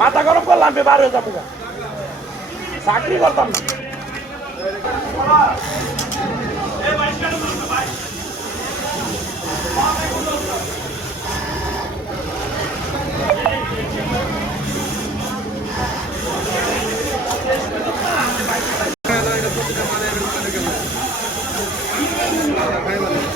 মাথা গরম করলাম বার হয়ে যাবো, চাকরি করতাম না। ভাই